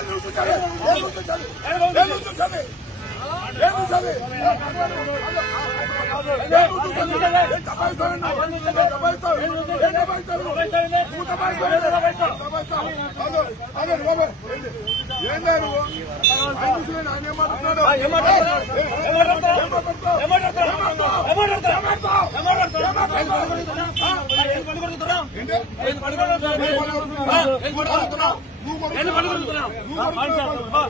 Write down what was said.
నువ్వు నువ్వు